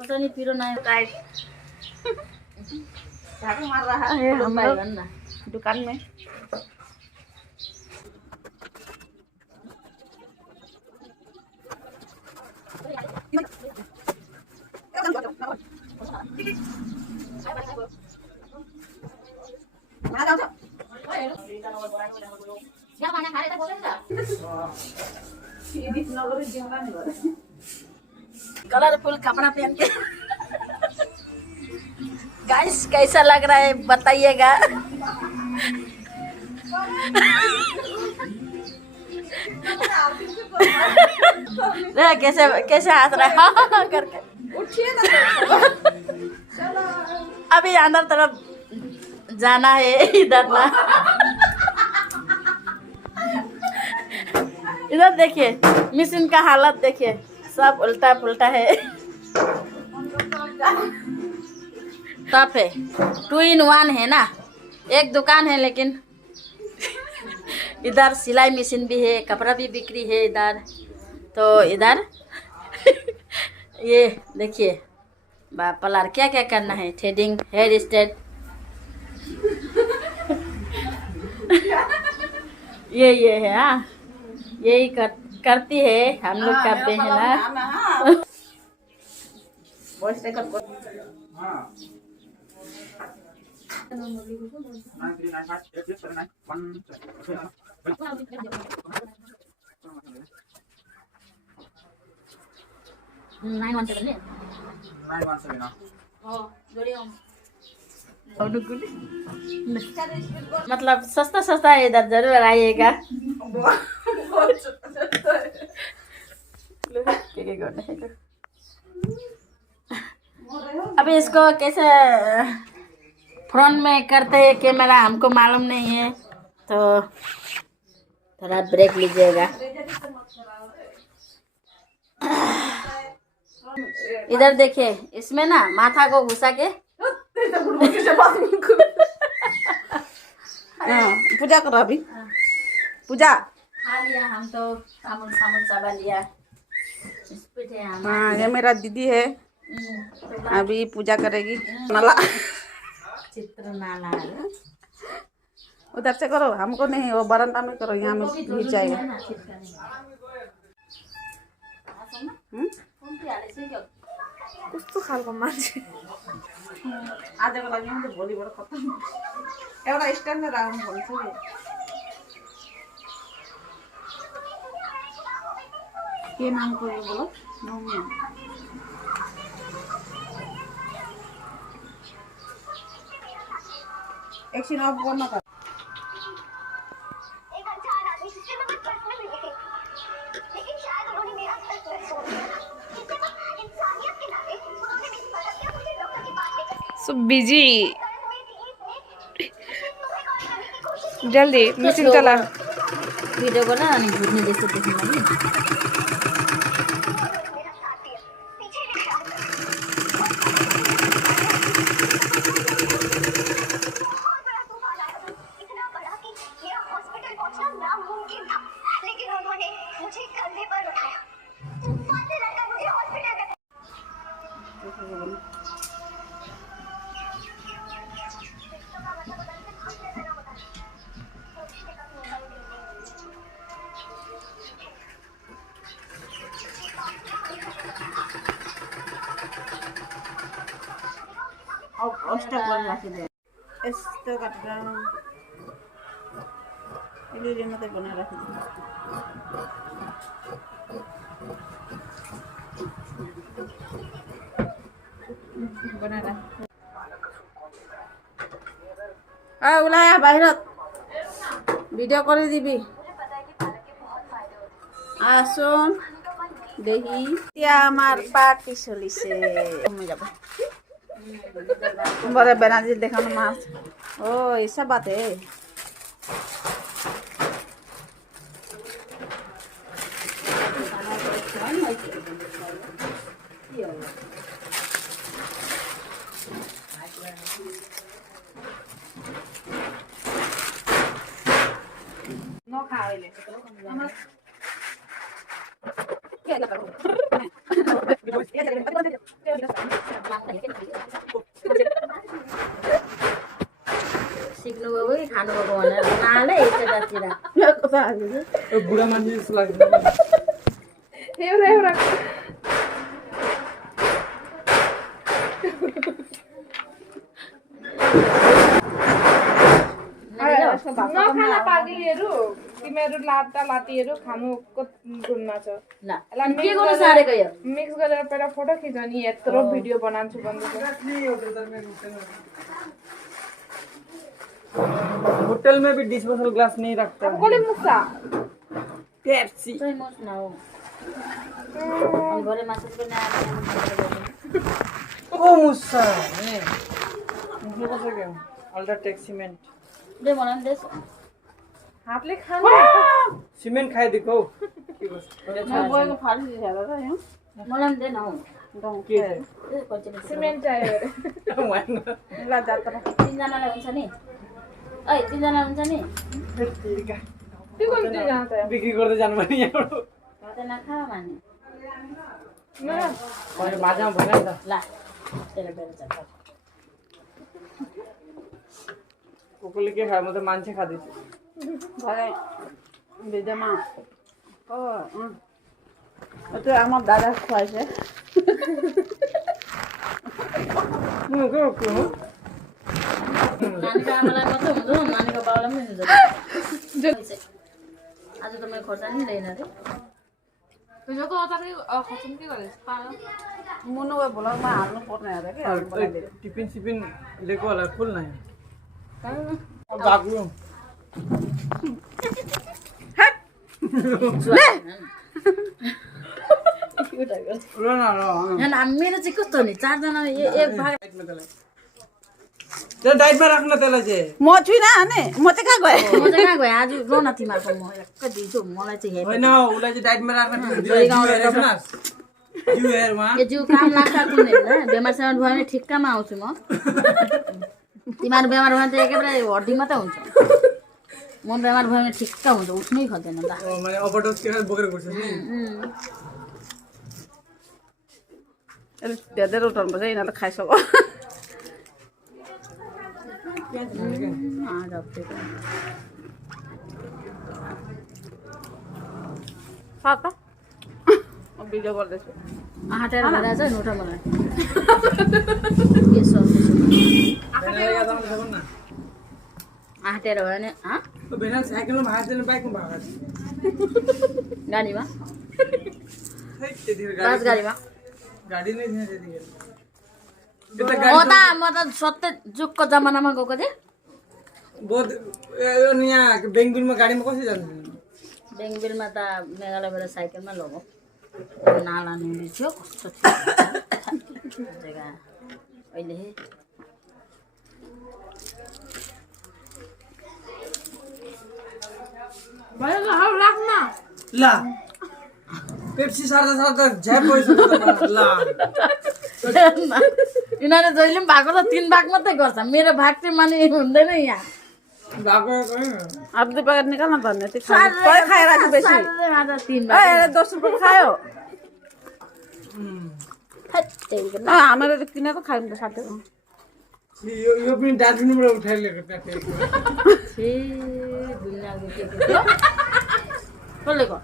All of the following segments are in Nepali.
पता नहीं पीरो ना टाइट झाड़ू मार रहा है हम लोग दुकान में। कलरफुल कपड़ा पहन के गाइस कैसा लग रहा है बताइएगा। कैसे कैसे हाथ रहा करके उठिए ना अभी अंदर तरफ जाना है, इधर ना। इधर देखिए मशीन का हालत देखिए, सब उल्टा पुल्टा है। टफ है, 2 in 1 है ना। एक दुकान है लेकिन इधर सिलाई मशीन भी है, कपड़ा भी बिक्री है इधर। तो इधर ये देखिए पलार क्या क्या करना है, थ्रेडिंग, हेयर स्टाइल। ये है हाँ, यही करती है, हम लोग करते हैं ना। वॉइस रिकॉर्ड कर। 917 मतलब सस्ता सस्ता है इधर, जरूर आइएगा। अभी इसको कैसे फ्रंट में करते हैं कैमरा हमको मालूम नहीं है, तो थोड़ा ब्रेक लीजिएगा। इधर देखिए, इसमें ना माथा को घुसा के पूजा करो अभी। पूजा खा लिया हम तो, सामुन सामुन चावल लिया। हाँ, ये मेरा दीदी है, अभी पूजा करेगी। नाला चित्र नाला उधर से करो, हमको नहीं, वो बरामदा में करो, यहाँ में घिस जाएगा। कुछ तो खाल को मान्छे आजको लागि पनि त भोलिबाट खत्तम। एउटा स्ट्यान्ड राख्नु भन्छु नि। के नाम पऱ्यो बोलो? मम्मी एकछिन अफ गर्न त। So busy. जल्दी मशीन चला। वीडियो को ना घूमने जैसे देखने लगी। अस्टक गरेर राखिदिए यस्तो काटेर यसले मात्रै बनाएर राखिदिए बनाएर ওলায়া বাহিৰত ভিডিঅ' কৰি দিবি। আসুন দেখি এতিয়া আমাৰ পাৰ্টি চলিছে। যাব बड़े बेनाजी देखा ना मास। ओ ऐसा बात है। नो खाए ले क्या लगा सिक्नुभयो कि खानुभएको भनेर नाले यतातिर कता हाल्यो बुढा मान्छे जस्तो लाग्छ एउटा एउटा नखाना पागलीहरू तिमीहरू लाटा लाटीहरू खानुको गुणमा छ ल के गर्नु सारेको यो मिक्स गरेर पहिला फोटो खिच नि यत्रो भिडियो बनाउँछु भन्दैछ होटल में भी डिस्पोजल ग्लास नहीं रखता अब कसले मुक्छ पेप्सी चाहिँ मस न हो अनि घरे मासु पनि आएर ओ मुस्सा मुझे पता क्या अल्ट्राटेक सीमेंट दे मलाई पनि देस हातले खानु सीमेंट खाइदिएको म गएको फाल्छु झ्याला र यो मलाई पनि दे न हौ के ए कहिले सिमेन्ट चाहियो अरे ल जात्रा तीनजनालाई हुन्छ नि ऐ तीनजना हुन्छ नि के गर्नु त्यो जान्छ बिक्री गर्दै जानु पर्ने यहाँबाट भात नखाऊ माने अहिले भाजामा भएन नि त ल तेरो बेला जान्छ कोकोले के खायो म त मान्छे खाँदैछु भरे भिडियोमा त्यो आमा दादा खुवाइछ नानीको आमालाई मात्रै हुँदो नानीको बाउलाई पनि हुन्छ आज त मैले खोर्सानी ल्याइन रे हिजो त अचारै खर्चुम के गरेछ मुनुको भ्लगमा हाल्नु पर्ने अरे के टिफिन सिफिन लिएको होला फुल न गाग्लो मेरो चाहिँ कस्तो नि चारजना एक भाग त्यो डाइटमा राख्न त्यसलाई चाहिँ म छुइनँ नि म चाहिँ कहाँ गएँ म चाहिँ कहाँ गएँ आज रोना तिमीहरूको म एक्कै दिन्छु मलाई चाहिँ होइन उसलाई चाहिँ डाइटमा राख्न यो जिउ काम लाग्छ कुनै होइन बेमार सेमार भयो भने ठिक्कामा आउँछु म तिमीहरू बेमार भयो भने त एकेबारे हड्डी मात्रै हुन्छ म बेमार भयो भने ठिक्का हुन्छ उठ्नै खोज्दैन त मैले अपटोस के बोकेर गर्छु नि धेरै धेरै उठाउनुपर्छ यिनीहरू खाइसक्यो सात भिडियो गर्दैछु आँटेर भइरहेछ नि उठ मलाई के सक्दैछु आँटेर भयो भने भेना साइकलमा हाल्दैन बाइकमा भागा गाडीमा त्यतिखेर बस गाडीमा गाडी नै थिएन त्यतिखेर म त सत्य जुगको जमानामा गएको थिएँ बहुत यहाँ बेङ्गुलमा गाडीमा कसरी जान्छ बेङबिलमा त मेघालयबाट साइकलमा लगो नाला नुडी थियो कस्तो थियो जग्गा अहिले राख्न ला पेप्सी सार्दा सार्दा झ्याप भइसक्यो ला यिनीहरूले जहिले पनि भएको त 3 भाग मात्रै गर्छ मेरो भाग चाहिँ माने हुँदैन यहाँ अब 2 पैकेट निकाल्न भन्ने त्यो खाइरहेको बेसी 3 भाग 10 रुपियाँ खायो फट्टेको हामीले त किनेर त खायौँ त साथीहरू यो पनि दार्जिलिङबाट उठाएर ल्याएको ट्याक्कै छे दुनियाँको के थियो कसले गयो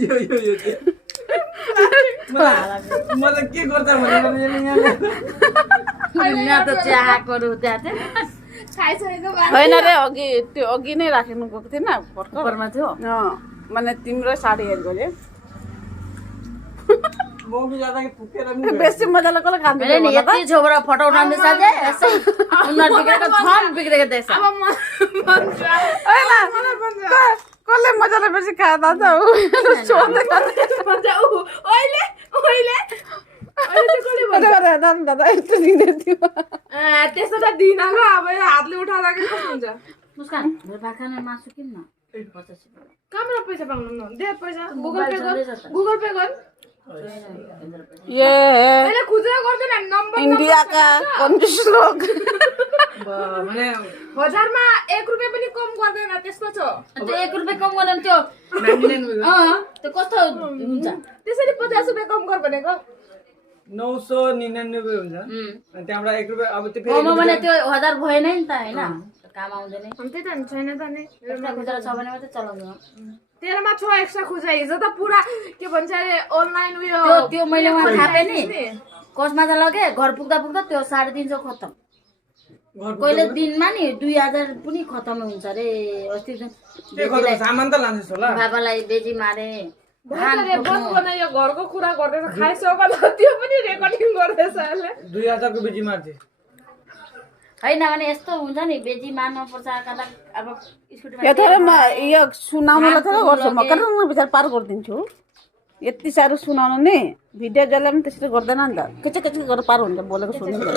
यो यो यो मलाई के गर्दा भने दुनियाँ त चियाकोहरू त्यहाँ थियो होइन रे अघि त्यो अघि नै राख्नु गएको थिएन उपरमा थियो माने तिम्रो साडी हेरेको ले म भी ज्यादा फुकेर बेसी मजाले कसले खान्छ मैले नि यति छोरा फोटो उठाउँदै साथै यसै उनीहरु बिग्रेको छन् बिग्रेको देख्छ अब कसले मजाले बेसी खाँदा त सोध्दै भन्छ ओइले ओइले दादा यस्तो दिँदै थियो त्यस्तो त दिन अब हातले उठाउँदा के कस्तो हुन्छ मुस्कान मेरो बाखामा मासु किन्न 50 कहाँबाट पैसा पाउनु दे पैसा गुगल पे गर ये खुजुरा गर्दैन नम्बर इंडिया का कंजूस लोग भने 1000 मा 1 रुपैयाँ पनि कम गर्दैन त्यस्तो छ त्यो 1 रुपैयाँ कम गर्नु त्यो 99 त्यो कस्तो हुन्छ त्यसरी 50 रुपैयाँ कम गर भनेको 999 हुन्छ अनि त्यहाँबाट 1 रुपैयाँ अब त्यो कम भने त्यो 1000 भएन नि त हैन काम आउँदैन त्यही त छैन त नि एक्स्ट्रा खुजुरा छ भने मात्रै चलाउँदैन तेरोमा छ एक्स्ट्रा खुजा हिजो त पुरा के भन्छ अरे अनलाइन उयो त्यो मैले वहाँ थापे नि कोसमा त लगे घर पुग्दा पुग्दा त्यो 350 खतम कहिले दिनमा नि 2000 पनि खतम हुन्छ रे अस्ति सामान त लान्छस् होला बाबालाई बेजी मारे भर्खरै बस बनायो घरको कुरा गर्दैछ खाइसक्यो त त्यो पनि रेकर्डिङ गर्दैछ अहिले 2000 को बेजी मार्थे हैन भने यस्तो हुन्छ नि बेजी मार्न पर्छ कता अब स्कुटीमा यो थोरै म यो सुनाउनलाई थोरै गर्छु म कहाँ विचार पार गरिदिन्छु यति साह्रो सुनाउनु नि भिडियो जसले पनि त्यसरी गर्दैन नि त केचे केचे गरेर पार हुन्छ बोलेको सुनिँदैन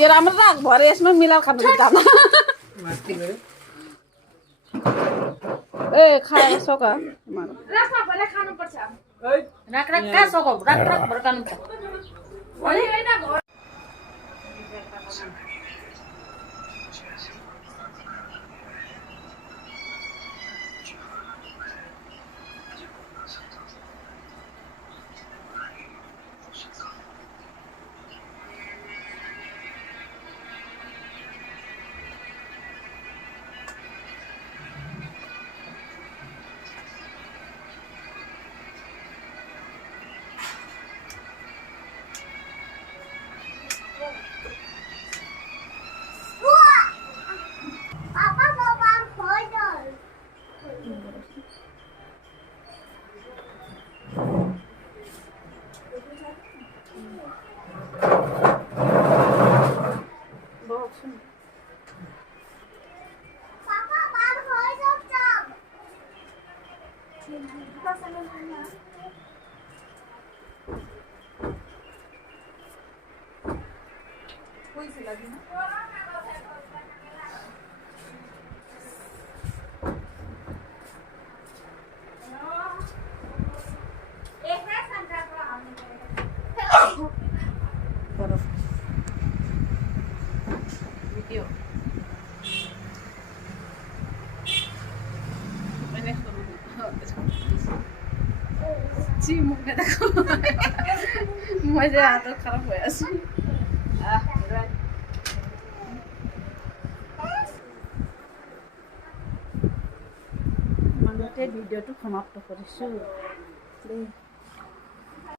यो राम्रो राख भरे यसमा मिलाएर खानु जान ए खाएर सक राखमा भले खानुपर्छ राख राख का सकौ राख राख बर्कानु छ भले हैन घर मैले हात खराब भएछ मैले भिडियोটো समाप्त गरिछु